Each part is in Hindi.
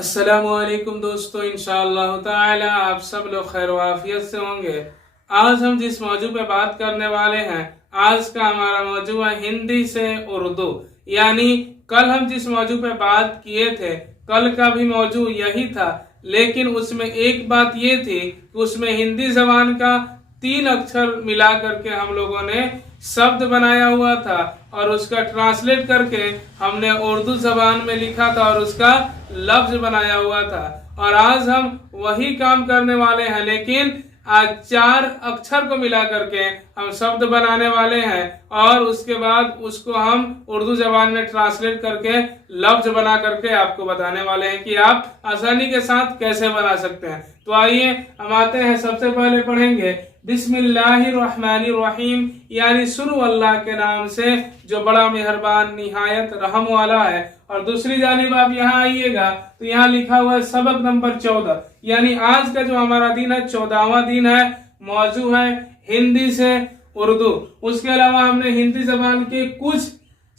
अस्सलामुअलैकुम दोस्तों, इंशाअल्लाह ताला आप सब लोग खैर वाफियत से होंगे। आज हम जिस मौजू पे बात करने वाले हैं, आज का हमारा मौजू है हिंदी से उर्दू। यानी कल हम जिस मौजू पे बात किए थे, कल का भी मौजू यही था, लेकिन उसमें एक बात ये थी कि उसमें हिंदी जबान का 3 अक्षर मिला करके हम लोगों ने शब्द बनाया हुआ था और उसका ट्रांसलेट करके हमने उर्दू जबान में लिखा था और उसका लफ्ज बनाया हुआ था। और आज हम वही काम करने वाले हैं, लेकिन आज 4 अक्षर को मिला करके हम शब्द बनाने वाले हैं और उसके बाद उसको हम उर्दू जबान में ट्रांसलेट करके लफ्ज बना करके आपको बताने वाले हैं कि आप आसानी के साथ कैसे बना सकते हैं। तो आइए हम आते हैं, सबसे पहले पढ़ेंगे बिस्मिल्लाहिर्रहमानिर्रहीम, यानी शुरू अल्लाह के नाम से जो बड़ा मेहरबान निहायत रहम वाला है। और दूसरी जानिब आप यहाँ आइएगा तो यहाँ लिखा हुआ है सबक नंबर 14, यानी आज का जो हमारा दिन है 14वां दिन है। मौजू है हिंदी से उर्दू। उसके अलावा हमने हिंदी जबान के कुछ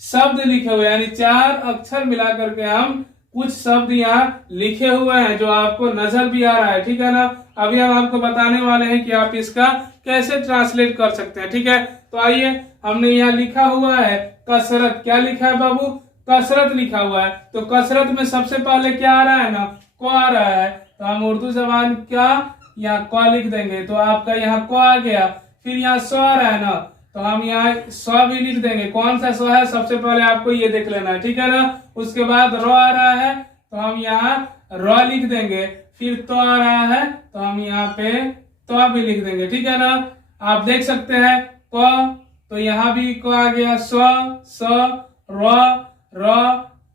शब्द लिखे हुए, यानी 4 अक्षर मिला करके हम कुछ शब्द यहाँ लिखे हुए हैं जो आपको नजर भी आ रहा है, ठीक है ना। अभी हम आपको बताने वाले हैं कि आप इसका कैसे ट्रांसलेट कर सकते हैं, ठीक है। तो आइए, हमने यहाँ लिखा हुआ है कसरत। क्या लिखा है बाबू? कसरत लिखा हुआ है। तो कसरत में सबसे पहले क्या आ रहा है ना, को आ रहा है। तो हम उर्दू जबान का यहाँ क लिख देंगे, तो आपका यहाँ को आ गया। फिर यहाँ सौ आ रहा है ना, तो हम यहाँ सौ भी लिख देंगे। कौन सा सौ है सबसे पहले आपको ये देख लेना है, ठीक है ना। उसके बाद रो आ रहा है तो हम यहाँ रो लिख देंगे। फिर तो आ रहा है तो हम यहाँ पे तो भी लिख देंगे, ठीक है ना। आप देख सकते हैं क, तो यहाँ भी को आ गया। स रो र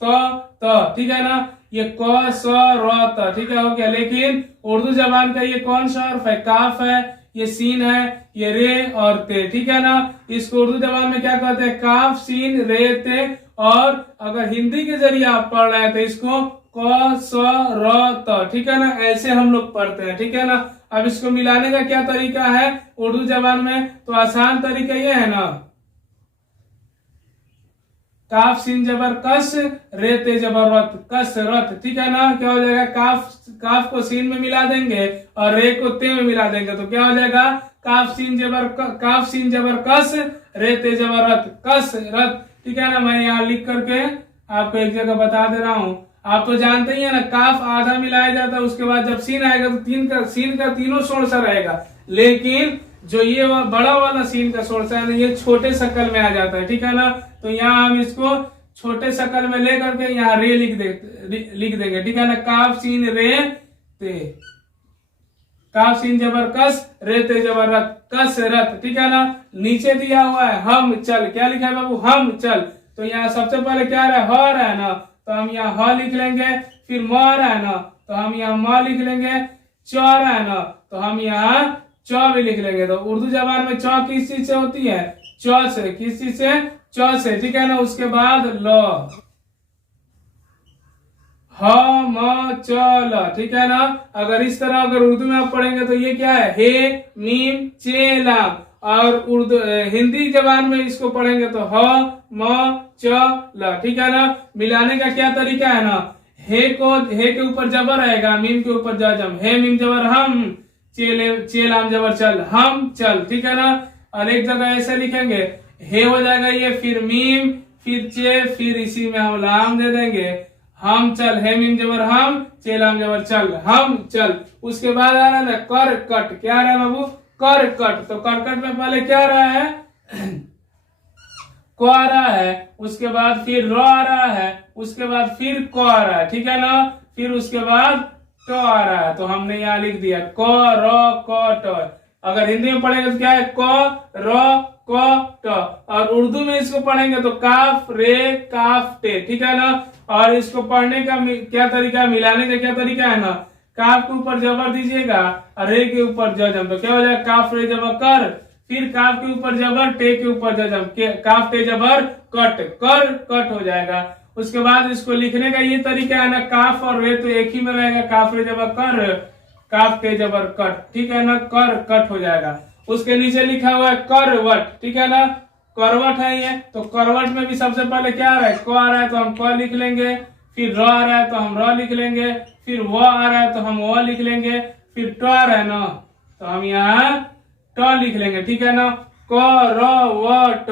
तो, ठीक है ना। ये क स र त, ठीक है, हो गया। लेकिन उर्दू जबान का ये कौन सा हर्फ है? काफ है, ये सीन है, ये रे और ते, ठीक है ना। इसको उर्दू जबान में क्या कहते हैं? काफ सीन रे ते। और अगर हिंदी के जरिए आप पढ़ रहे हैं तो इसको क स र त, ठीक है ना। ऐसे हम लोग पढ़ते हैं, ठीक है ना। अब इसको मिलाने का क्या तरीका है उर्दू जबान में? तो आसान तरीका ये है ना, काफ सीन जबर कस, रे ते जबर रत, कसरत, ठीक है ना। क्या हो जाएगा? काफ को सीन में मिला देंगे और रे को ते में मिला देंगे, तो क्या हो जाएगा? काफ सीन जबर कस, रे ते जबर रत, कसरत, ठीक है ना। मैं यहाँ लिख करके आपको एक जगह बता दे रहा हूँ। आप तो जानते ही है ना, काफ आधा मिलाया जाता है, उसके बाद जब सीन आएगा तो सीन का तीनों शोर सा रहेगा। लेकिन जो ये बड़ा वाला सीन का शोर सा है ना, ये छोटे शक्ल में आ जाता है, ठीक है ना। तो यहाँ हम इसको छोटे शक्ल में ले करके यहाँ रे लिख देंगे, ठीक है ना। काफ सीन रे ते, काफ सीन जबर कस, रे ते जबर रत, कसरत, ठीक है ना। नीचे दिया हुआ है हम चल। क्या लिखा है बाबू? हम चल। तो यहाँ सबसे पहले क्या रहा है? ह रहा है ना, तो हम यहाँ ह लिख लेंगे। फिर म रहा है ना, तो हम यहाँ म लिख लेंगे। च रहा है ना, तो हम यहाँ च भी लिख लेंगे। तो उर्दू जबान में च किस चीज से होती है? च से। किस चीज से? च से, ठीक है ना। उसके बाद ल, ह म च ल, ठीक है ना। अगर इस तरह अगर उर्दू में आप पढ़ेंगे तो ये क्या है? हे मीम चे लाम। और उर्दू हिंदी जबान में इसको पढ़ेंगे तो ह म च ल, ठीक है ना। मिलाने का क्या तरीका है ना, हे के ऊपर जबर रहेगा, मीम के ऊपर जजम। हे मीम जबर हम, चे लाम जबर चल, हम चल, ठीक है ना। और एक जगह ऐसे लिखेंगे, हे हो जाएगा ये, फिर मीम, फिर चे, फिर इसी में हम लाम दे देंगे। हम चल, हे मीम जबर हम, चे लाम जबर चल, हम चल। उसके बाद आ रहा है ना कर कट। क्या आ रहा है बाबू? कर कट। तो करकट में पहले क्या आ रहा है? को आ रहा है, उसके बाद फिर रो आ रहा है, उसके बाद फिर को आ रहा है, ठीक है ना। फिर उसके बाद तो आ रहा है, तो हमने यहाँ लिख दिया को रो को टो। अगर हिंदी में पढ़ेंगे तो क्या है? को रो को टो। और उर्दू में इसको पढ़ेंगे तो काफ रे काफ टे, ठीक है ना। और इसको पढ़ने का क्या तरीका, मिलाने का क्या तरीका है ना, काफ के ऊपर जबर दीजिएगा और रे के ऊपर जजम, तो क्या हो जाएगा? काफ रे जबर कर। फिर काफ के ऊपर जबर, टे के ऊपर जजम, काफ टे जबर कट, कर कट हो जाएगा। उसके बाद इसको लिखने का ये तरीका है ना, काफ और रे तो एक ही में रहेगा, काफ रे जबर कर, काफ टे जबर कट, ठीक है ना। कर कट हो जाएगा। उसके नीचे लिखा हुआ है करवट, ठीक है ना। करवट है ये, तो करवट में भी सबसे पहले क्या आ रहा है? को आ रहा है, तो हम को लिख लेंगे। फिर र आ रहा है तो हम र लिख लेंगे, फिर व आ रहा है तो हम व लिख लेंगे, फिर ट आ रहा है ना तो हम यहाँ ट लिख लेंगे, ठीक है ना। क र व ट।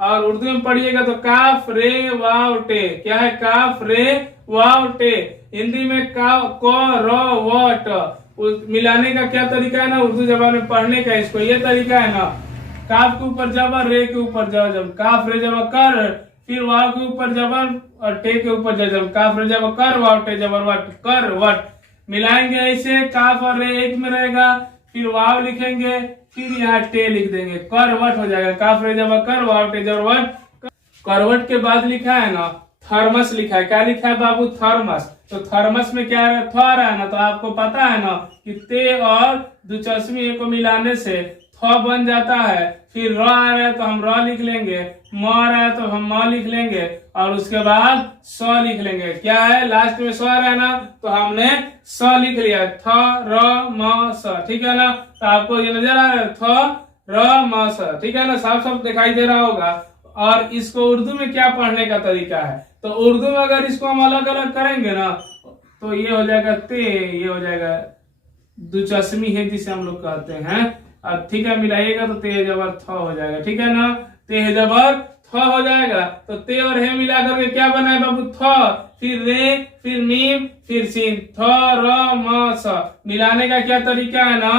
और उर्दू में पढ़िएगा तो काफ रे वाव टे, क्या है काफ रे वाव टे। हिंदी में का क र व ट मिलाने का क्या तरीका है ना उर्दू जबान में पढ़ने का, इसको ये तरीका है ना, काफ के ऊपर जबर, रे के ऊपर जबर, काफ रे जबर कर, फिर वाव के ऊपर जबर और टे के ऊपर जबर, काफ रे जबर कर वाव टे जबर वट, कर वट। मिलाएंगे ऐसे, काफ और रे एक में रहेगा, फिर वाव लिखेंगे, फिर यहाँ टे लिख देंगे, करवट हो जाएगा, काफ रे जबर कर वाव टे जबर वट। करवट के बाद लिखा है ना थर्मस लिखा है, क्या लिखा है बाबू थर्मस। तो थर्मस में क्या है थ रहा है ना, तो आपको पता है ना कि ते और दुचस्मी को मिलाने से थ बन जाता है। फिर र आ रहा है तो हम र लिख लेंगे, म आ रहा है तो हम म लिख लेंगे, और उसके बाद स लिख लेंगे। क्या है लास्ट में स आ रहा है ना तो हमने स लिख लिया, थ र म स, ठीक है ना। तो आपको ये नजर आ रहा है थ र म स, ठीक है ना, साफ साफ दिखाई दे रहा होगा। और इसको उर्दू में क्या पढ़ने का तरीका है, तो उर्दू में अगर इसको हम अलग अलग करेंगे ना तो ये हो जाएगा ते, ये हो जाएगा दुचस्मी है जिसे हम लोग कहते हैं। अब ठीक है मिलाइएगा तो ते जबर थ हो जाएगा, ठीक है ना, ते जबर थ हो जाएगा। तो ते और हे मिला करके क्या बना है बाबू थ, फिर रे, फिर मीम, फिर सीन, थ र म स। मिलाने का क्या तरीका है ना,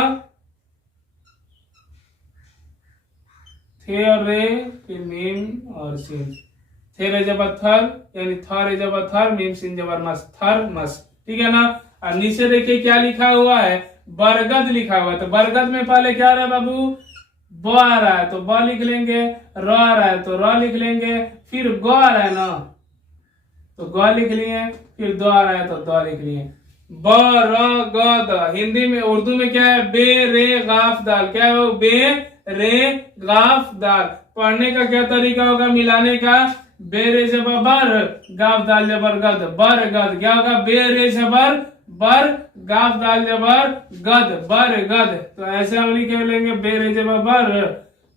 थे और रे, फिर मीम और सीन, थे रे जबर थर, यानी थ रे जबर थर, मीम सीन जबर मस, थर मस, ठीक है ना। और नीचे देखिए क्या लिखा हुआ है, बरगद लिखा हुआ है। तो बरगद में पहले क्या आ रहा है बाबू, ब आ रहा है तो ब लिख लेंगे, र आ रहा है तो र लिख लेंगे, फिर ग आ रहा है ना तो ग लिख लिए, फिर द आ रहा है तो द लिख लिए। ब र ग द। हिंदी में उर्दू में क्या है, बे रे गाफ दाल, क्या है वो, बे रे गाफ दाल। पढ़ने का क्या तरीका होगा मिलाने का, बे रे जबर बर, गाफ दाल जबर गद, बर गद। क्या होगा, बे रे जबर बर, गाफ दाल जबर गद, बर गद। तो ऐसे हम लिखे लेंगे, बे रे जबर बर,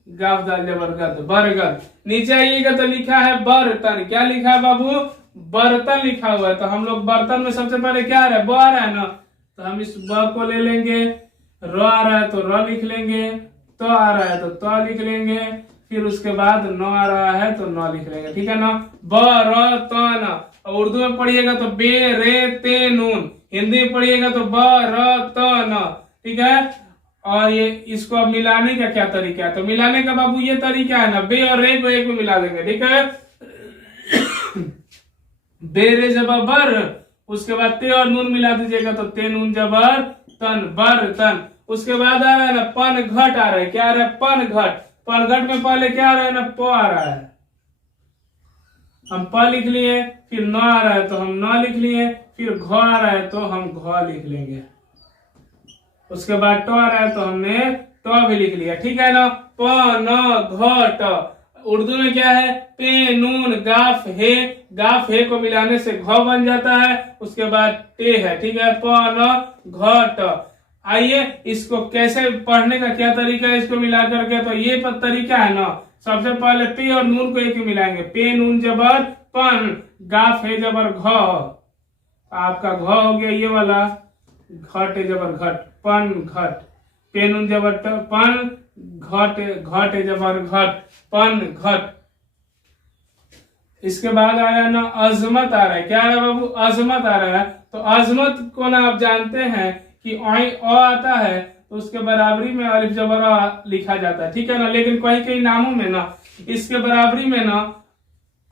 गाफ दाल जबर गद, बर गद। नीचे आइएगा तो लिखा है बर्तन, क्या लिखा है बाबू, बर्तन लिखा हुआ है। तो हम लोग बर्तन में सबसे पहले क्या आ रहा है, ब आ रहा है ना, तो हम इस ब को ले लेंगे, र आ रहा है तो र लिख लेंगे, तो आ रहा है तो त लिख लेंगे, फिर उसके बाद न आ रहा है तो न लिख लेंगे, ठीक है ना। ब र त न। उर्दू में पढ़िएगा तो बे रे ते नून, हिंदी में पढ़िएगा तो ब र त न, ठीक है। और ये इसको अब मिलाने का क्या तरीका है, तो मिलाने का बाबू ये तरीका है ना, बे और रे को एक में मिला देंगे, ठीक है। बे रे जबर बर, उसके बाद ते और नून मिला दीजिएगा तो ते नून जबर तन, बर तन। उसके बाद आ रहा है ना पन घट आ रहा है, क्या आ रहा है, पन घट। पन घट में पहले क्या आ रहा है ना, प आ रहा है, हम प लिख लिए, फिर न आ रहा है तो हम न लिख लिए, फिर घ आ रहा है तो हम घ लिख लेंगे, उसके बाद ट आ रहा है तो हमने ट भी लिख लिया, ठीक है ना। प न घ ट। उर्दू में क्या है, पे नून गाफ हे, गाफ हे को मिलाने से घ बन जाता है, उसके बाद टे है, ठीक है, प न घ ट। आइए इसको कैसे पढ़ने का क्या तरीका है इसको मिला करके, तो ये तरीका है ना, सबसे पहले पे और नून को एक ही मिलाएंगे, पे नून जबर पन, गाफ है जबर घ, आपका घ हो गया ये वाला, घट है जबर घट, पन घट, पे नून जबर पन, घट घट है जबर घट, पन घट। इसके बाद आ रहा है ना अजमत आ रहा है, क्या आ रहा है बाबू, अजमत आ रहा है। तो अजमत को ना आप जानते हैं कि अ आता है तो उसके बराबरी में अलिफ जबर अ लिखा जाता है, ठीक है ना। लेकिन कई कई नामों में ना इसके बराबरी में ना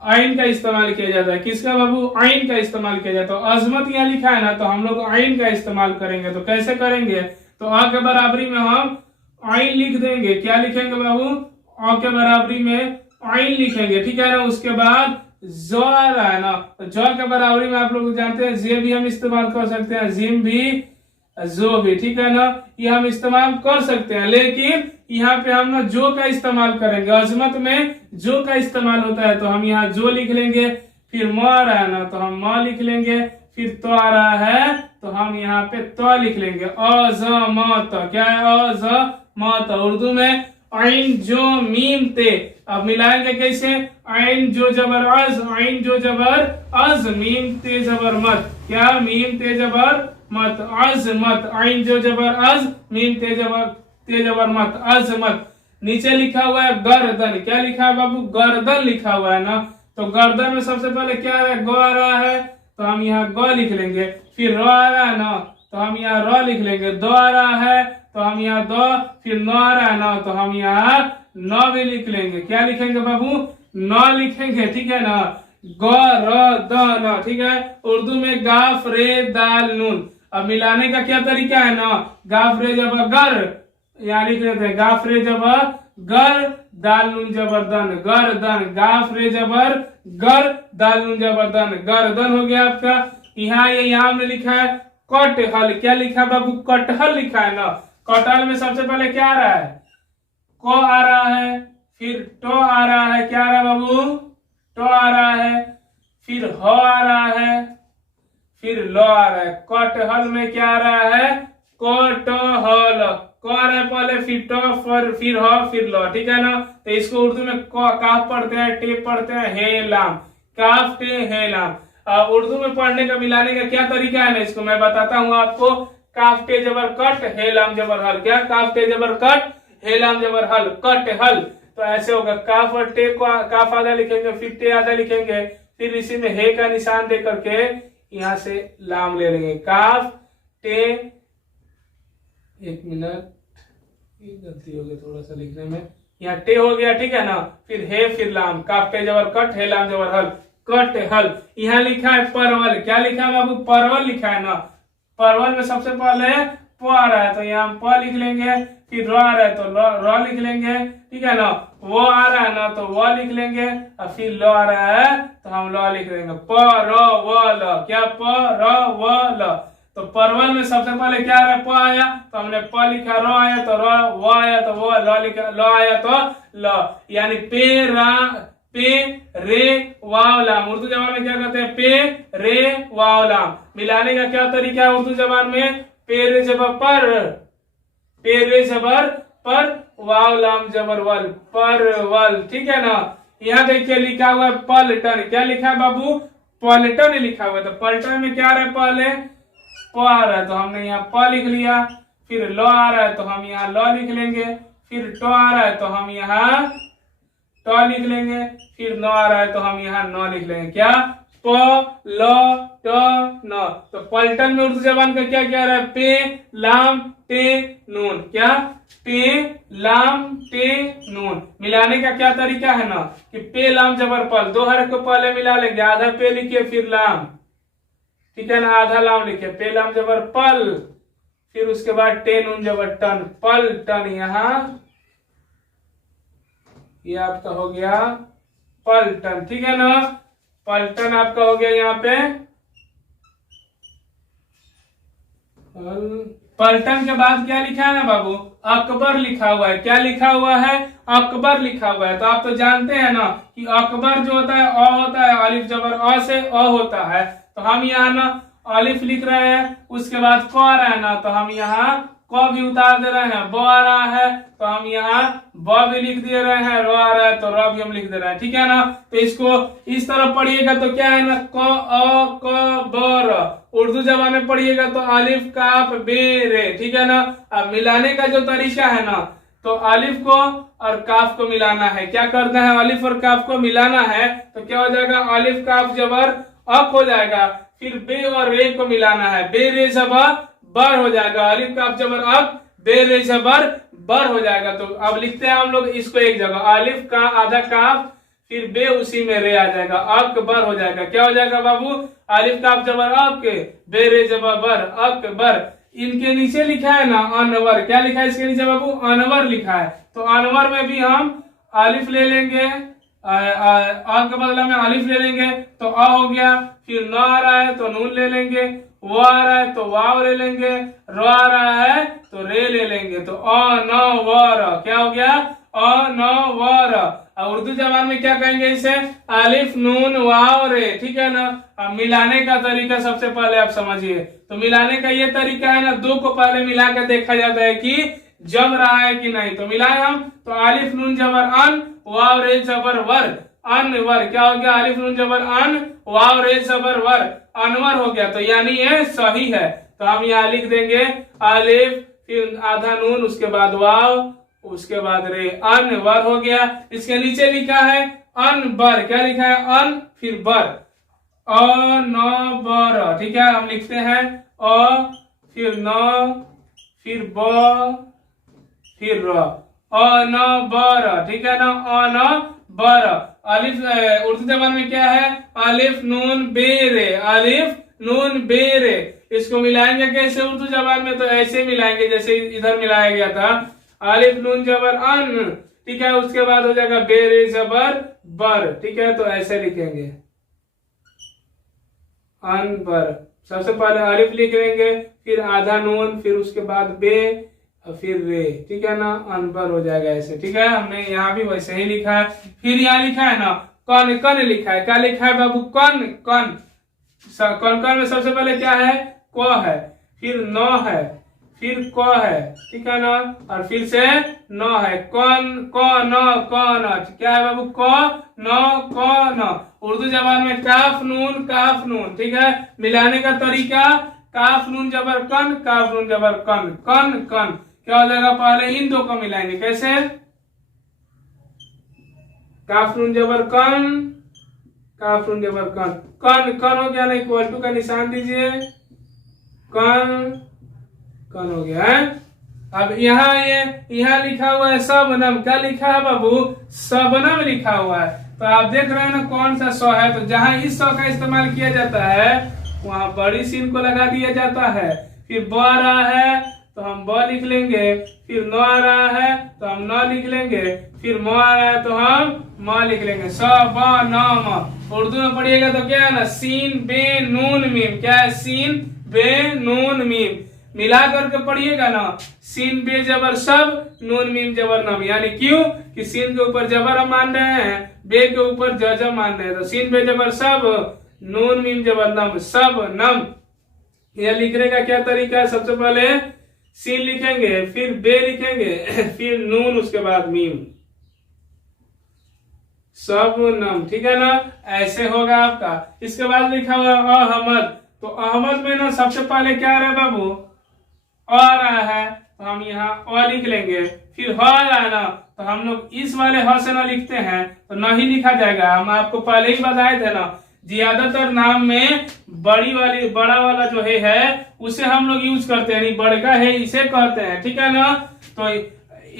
आइन का इस्तेमाल किया जाता है, किसका बाबू, आइन का इस्तेमाल किया जाता है। अजमत यहाँ लिखा है ना तो हम लोग आइन का इस्तेमाल करेंगे, तो कैसे करेंगे, तो अ के बराबरी में हम आइन लिख देंगे, क्या लिखेंगे बाबू, अ के बराबरी में आइन लिखेंगे, ठीक है ना। उसके बाद जो आ रहा है ना तो जो के बराबरी में आप लोग जानते हैं जे भी हम इस्तेमाल कर सकते हैं, जिम भी, जो भी, ठीक है ना, ये हम इस्तेमाल कर सकते हैं। लेकिन यहाँ पे हम ना जो का इस्तेमाल करेंगे, अजमत में जो का इस्तेमाल होता है तो हम यहाँ जो लिख लेंगे, फिर म आ रहा है ना तो हम म लिख लेंगे, फिर तो आ रहा है तो हम यहाँ पे तो लिख लेंगे, अ ज म त, क्या है, अ ज म त। उर्दू में आइन जो मीम ते। अब मिलाएंगे कैसे? आइन जो जबर अज, आइन जो जबर अज, मीम ते जबर मत। क्या? मीम ते जबर मत, अज मत। आइन जो जबर अज, मीम ते जबर मत, अज मत। नीचे लिखा हुआ है गर्दन। क्या लिखा है बाबू? गर्दन लिखा हुआ है ना। तो गर्दन में सबसे पहले क्या है? ग आ रहा है तो हम यहाँ ग लिख लेंगे। फिर र आ रहा है ना तो हम यहाँ र लिख लेंगे। द आ रहा है तो हम यहाँ द। फिर न आ रहा है ना तो हम यहाँ न भी लिख लेंगे। क्या लिखेंगे बाबू? न लिखेंगे, ठीक है ना। ग र द न, ठीक है। उर्दू में गाफ रे दाल नून। अब मिलाने का क्या तरीका है ना? गाफ रे जबर गर, यहाँ लिख लेते हैं गाफ रे जबर गर, दाल नून जबर दन, गर्दन। गाफ रे जबर गर, दाल नून जबर दन, गर्दन हो गया आपका। यहाँ ये यहाँ हमने लिखा है कटहल। क्या लिखा है बाबू? कटहल लिखा है ना। कटहल में सबसे पहले क्या आ रहा है? को आ रहा है, फिर टो आ रहा है। क्या आ रहा है बाबू? टो आ रहा है। फिर हो आ रहा है, फिर लो आ रहा है। कटहल में क्या आ रहा है? कटहल। को आ रहा है पहले, फिर टो, फिर हो, फिर लो, ठीक है ना। तो इसको उर्दू में काफ पढ़ते हैं, टे पढ़ते हैं, हे लाम। काफ टे हे लाम। उर्दू में पढ़ने का मिलाने का क्या तरीका है ना, इसको मैं बताता हूँ आपको। काफ टे जबर कट, हे लाम जबर हल। क्या? काफ टे जबर कट, हे लाम जबर हल, कट हल। तो ऐसे होगा, काफ और टे को काफ आधा लिखेंगे, फिर टे आधा लिखेंगे, फिर इसी में हे का निशान दे करके यहाँ से लाम ले लेंगे। काफ टे, एक मिनट, ये गलती हो गई थोड़ा सा लिखने में। यहाँ टे हो गया, ठीक है ना। फिर हे, फिर लाम। काफ टे जबर कट, हे लाम जबर हल, कट हल। यहाँ लिखा है परवल। क्या लिखा है बाबू? परवल लिखा है ना। परवल में सबसे पहले प आ रहा है तो यहाँ प लिख लेंगे, फिर र आ रहा है तो र लिख लेंगे, ठीक है ना। वो आ रहा है ना तो वो लिख लेंगे, और फिर लो आ रहा है तो हम लो लिख देंगे। प र व ल। क्या? प र व ल। तो परवल में सबसे पहले क्या आ रहा है? प आया तो हमने प लिखा, र आया तो र, व आया तो वो, ल लिखा, ल आया तो ल। यानी पे रे वाव लाम। उर्दू जबान में क्या कहते हैं? पे रे वाव लाम। मिलाने का क्या तरीका है उर्दू जबान में? पे रे जबर पर, पे रे जबर पर, वाव लाम जबर वल, परवल, ठीक है ना। यहाँ देखिए लिखा हुआ है पलटन। क्या लिखा है बाबू? पलटन लिखा हुआ है। तो पलटन में क्या आ रहा है? पहले प आ रहा है तो हमने यहाँ प लिख लिया, फिर लो आ रहा है तो हम यहाँ लो लिख लेंगे, फिर टो आ रहा है तो हम यहाँ टो लिख लेंगे, फिर नो आ रहा है तो हम यहाँ नो लिख लेंगे। क्या? प ल ट न। तो पलटन में उर्दू जबान का क्या क्या रहा है? पे लाम टे नून। क्या? पे लाम टे नून। मिलाने का क्या तरीका है ना कि पे लाम जबर पल, दो हरफ को पहले मिला लेंगे, आधा पे लिखिए फिर लाम, ठीक है ना, आधा लाम लिखिए। पे लाम जबर पल, फिर उसके बाद टे नून जबर टन, पल टन। यहाँ ये आपका हो गया पलटन, ठीक है ना। पलटन आपका हो गया यहाँ पे। पलटन के बाद क्या लिखा है ना बाबू? अकबर लिखा हुआ है। क्या लिखा हुआ है? अकबर लिखा हुआ है। तो आप तो जानते हैं ना कि अकबर जो होता है अ होता है, अलिफ जबर अ से अ होता है। तो हम यहाँ ना अलिफ लिख रहे हैं, उसके बाद क आ रहा है ना तो हम यहाँ क भी उतार दे रहे हैं, ब आ रहा है तो हम यहाँ ब भी लिख दे रहे हैं, र आ रहा है तो र भी हम लिख दे रहे हैं, ठीक है ना। तो इसको इस तरह पढ़िएगा तो क्या है ना, क अ क ब र। उर्दू जबान में पढ़िएगा तो अलिफ काफ बे रे, ठीक है ना। अब मिलाने का जो तरीका है ना, तो अलिफ को और काफ को मिलाना है। क्या करना है? अलिफ और काफ को मिलाना है तो क्या हो जाएगा? अलिफ काफ जबर अक हो जाएगा। फिर बे और रे को मिलाना है, बे रे जबर बर हो जाएगा। अलिफ काफ जबर अक, बे रे जबर बर हो जाएगा। तो अब लिखते हैं हम लोग इसको एक जगह, अलिफ का आधा काफ, फिर बे उसी में रे आ जाएगा, अकबर हो जाएगा। क्या हो जाएगा बाबू? अलिफ काफ जबर अक, बे रे जबर बर, अकबर। इनके नीचे लिखा है ना अनवर। क्या लिखा है इसके नीचे बाबू? अनवर लिखा है। तो अनवर में भी हम अलिफ ले लेंगे, अ के बदला में अलिफ ले लेंगे तो अ हो गया। फिर न आ रहा है तो नून ले लेंगे, वो आ रहा है तो वाव ले लेंगे, रो आ रहा है तो रे ले लेंगे। तो अ न व र। क्या हो गया? अ न व र। उर्दू जबान में क्या कहेंगे इसे? अलिफ नून वाव रे, ठीक है ना। अब मिलाने का तरीका सबसे पहले आप समझिए। तो मिलाने का ये तरीका है ना, दो को पहले मिला कर देखा जाता है कि जम रहा है कि नहीं। तो मिलाए हम, तो अलिफ नून जबर अन, वाव रे जबर वर, अनवर। क्या हो गया? अलिफ नून जबर अन, वाव रे जबर वर, अनवर हो गया। तो यानी ये सही है। तो हम यहाँ लिख देंगे अलिफ फिर आधा नून उसके बाद वाव उसके बाद रे, अनवर हो गया। इसके नीचे लिखा है अनबर। क्या लिखा है? अन फिर बर, अनबर। ठीक है, हम लिखते हैं अ फिर न फिर ब फिर र, अनबर। ठीक है ना, अनबर। अलिफ उर्दू जबान में क्या है? अलिफ नून बेरे, अलिफ नून बेरे। इसको मिलाएंगे कैसे उर्दू जबान में? तो ऐसे मिलाएंगे जैसे इधर मिलाया गया था, अलिफ नून जबर अन, ठीक है, उसके बाद हो जाएगा बेरे जबर बर। ठीक है, तो ऐसे लिखेंगे अनबर। सबसे पहले अलिफ लिख लेंगे, फिर आधा नून, फिर उसके बाद बे, फिर रे। ठीक है ना, अनबर हो जाएगा ऐसे। ठीक है, हमने यहाँ भी वैसे ही लिखा है। फिर यहाँ लिखा है ना कन, कन लिखा है। क्या लिखा है बाबू? कन, कन। कन कन में सबसे पहले क्या है? क है, फिर न है, फिर क है। ठीक है ना, और फिर से न है, कन क न क न। क्या है बाबू? क न क न। उर्दू जबान में काफ नून, काफ नून। ठीक है, मिलाने का तरीका काफ नून जबर कन, काफ नून जबर कन, कन कन। क्या हो जाएगा? पहले इन दो को मिलाएंगे। कैसे? काफ नून जबर कन, काफ नून जबर कन, कन कन हो गया ना, इक्वल टू का निशान दीजिए, कन कन हो गया है। अब यहाँ लिखा हुआ है सबनम। क्या लिखा है बाबू? सबनम लिखा हुआ है। तो आप देख रहे हैं ना कौन सा सौ है। तो जहां इस सौ का इस्तेमाल किया जाता है वहां बड़ी सीन को लगा दिया जाता है। फिर ब आ रहा है तो हम ब लिख लेंगे, फिर न आ रहा है तो हम न लिख लेंगे, फिर म आ रहा है तो हम म लिख लेंगे। स ब न म। उर्दू में पढ़िएगा तो क्या है ना, सीन बे नून मीम। क्या है? सीन बे नून मीम। मिला करके पढ़िएगा ना, सीन बे जबर सब, नून मीम जबर नम। यानी क्यों कि सीन के ऊपर जबर हम मान रहे हैं, बे के ऊपर जजम मान रहे हैं। तो सीन बे जबर सब, नून मीम जबर नम, सब नम। यह लिखने का क्या तरीका है? सबसे पहले सीन लिखेंगे, फिर बे लिखेंगे, फिर नून, उसके बाद मीम, सब नम। ठीक है ना, ऐसे होगा आपका। इसके बाद लिखा हुआ अहमद। तो अहमद में ना सबसे पहले क्या आ रहा है बाबू? आ रहा है तो हम यहाँ अ लिख लेंगे। फिर ह आ रहा है ना तो हम लोग इस वाले ह से ना लिखते हैं तो नहीं लिखा जाएगा। हम आपको पहले ही बताए थे ना, ज्यादातर नाम में बड़ा वाला जो है उसे हम लोग यूज करते हैं, नहीं बड़का है इसे कहते हैं। ठीक है ना, तो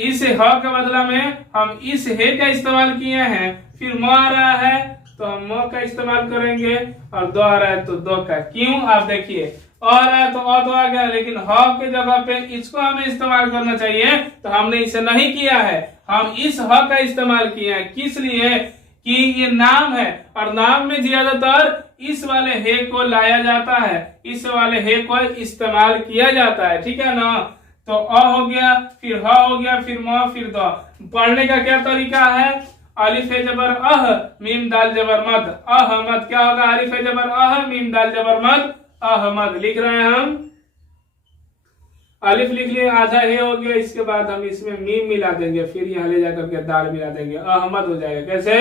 इस ह के बदला में हम इस हे का इस्तेमाल किए हैं। फिर म आ रहा है तो हम म का इस्तेमाल करेंगे, और दो आ रहा है तो दो का। क्यों? आप देखिए, आ रहा है तो अ तो आ गया, लेकिन ह के जगह पे इसको हमें इस्तेमाल करना चाहिए, तो हमने इसे नहीं किया है। हम इस ह का इस्तेमाल किए हैं। किस लिए? कि ये नाम है, और नाम में ज्यादातर इस वाले हे को लाया जाता है, इस वाले हे को इस्तेमाल किया जाता है। ठीक है ना, तो अ हो गया, फिर ह हो गया, फिर म, फिर द। पढ़ने का क्या तरीका है? अलिफ है जबर अह, मीम दाल जबर मद, अहमद। क्या होगा? अलिफ है जबर अह, मीम दाल जबर मद, अहमद। लिख रहे हैं हम, अलिफ लिख लिए, आधा हे हो गया, इसके बाद हम इसमें मीम मिला देंगे, फिर यहाँ ले जाकर के दाल मिला देंगे, अहमद हो जाएगा। कैसे?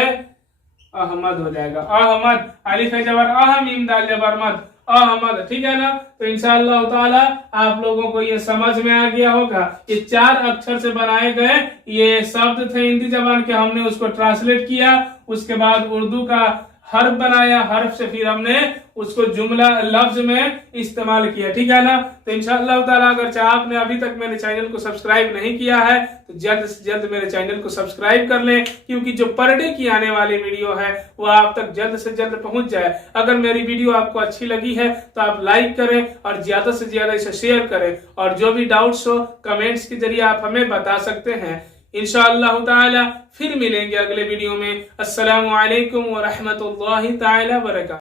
अहमद हो जाएगा, अहमद। अलिफ है जबर अह, मीम दाल जबर मद, अहमद। ठीक है ना, तो इंशाअल्लाह ताला आप लोगों को ये समझ में आ गया होगा। ये 4 अक्षर से बनाए गए ये शब्द थे हिंदी जबान के, हमने उसको ट्रांसलेट किया, उसके बाद उर्दू का हर्फ बनाया, हर्फ से फिर हमने उसको जुमला लफ्ज में इस्तेमाल किया। ठीक है ना, तो इंशाअल्लाह ताला अगर आपने अभी तक मेरे चैनल को सब्सक्राइब नहीं किया है तो जल्द से जल्द मेरे चैनल को सब्सक्राइब कर लें, क्योंकि जो पर डे की आने वाली वीडियो है वो आप तक जल्द से जल्द पहुंच जाए। अगर मेरी वीडियो आपको अच्छी लगी है तो आप लाइक करें और ज्यादा से ज्यादा इसे शेयर करें, और जो भी डाउट्स हो कमेंट्स के जरिए आप हमें बता सकते हैं। इंशाअल्लाह ताला फिर मिलेंगे अगले वीडियो में। अस्सलामु अलैकुम व रहमतुल्लाहि ताला व बरकातहू।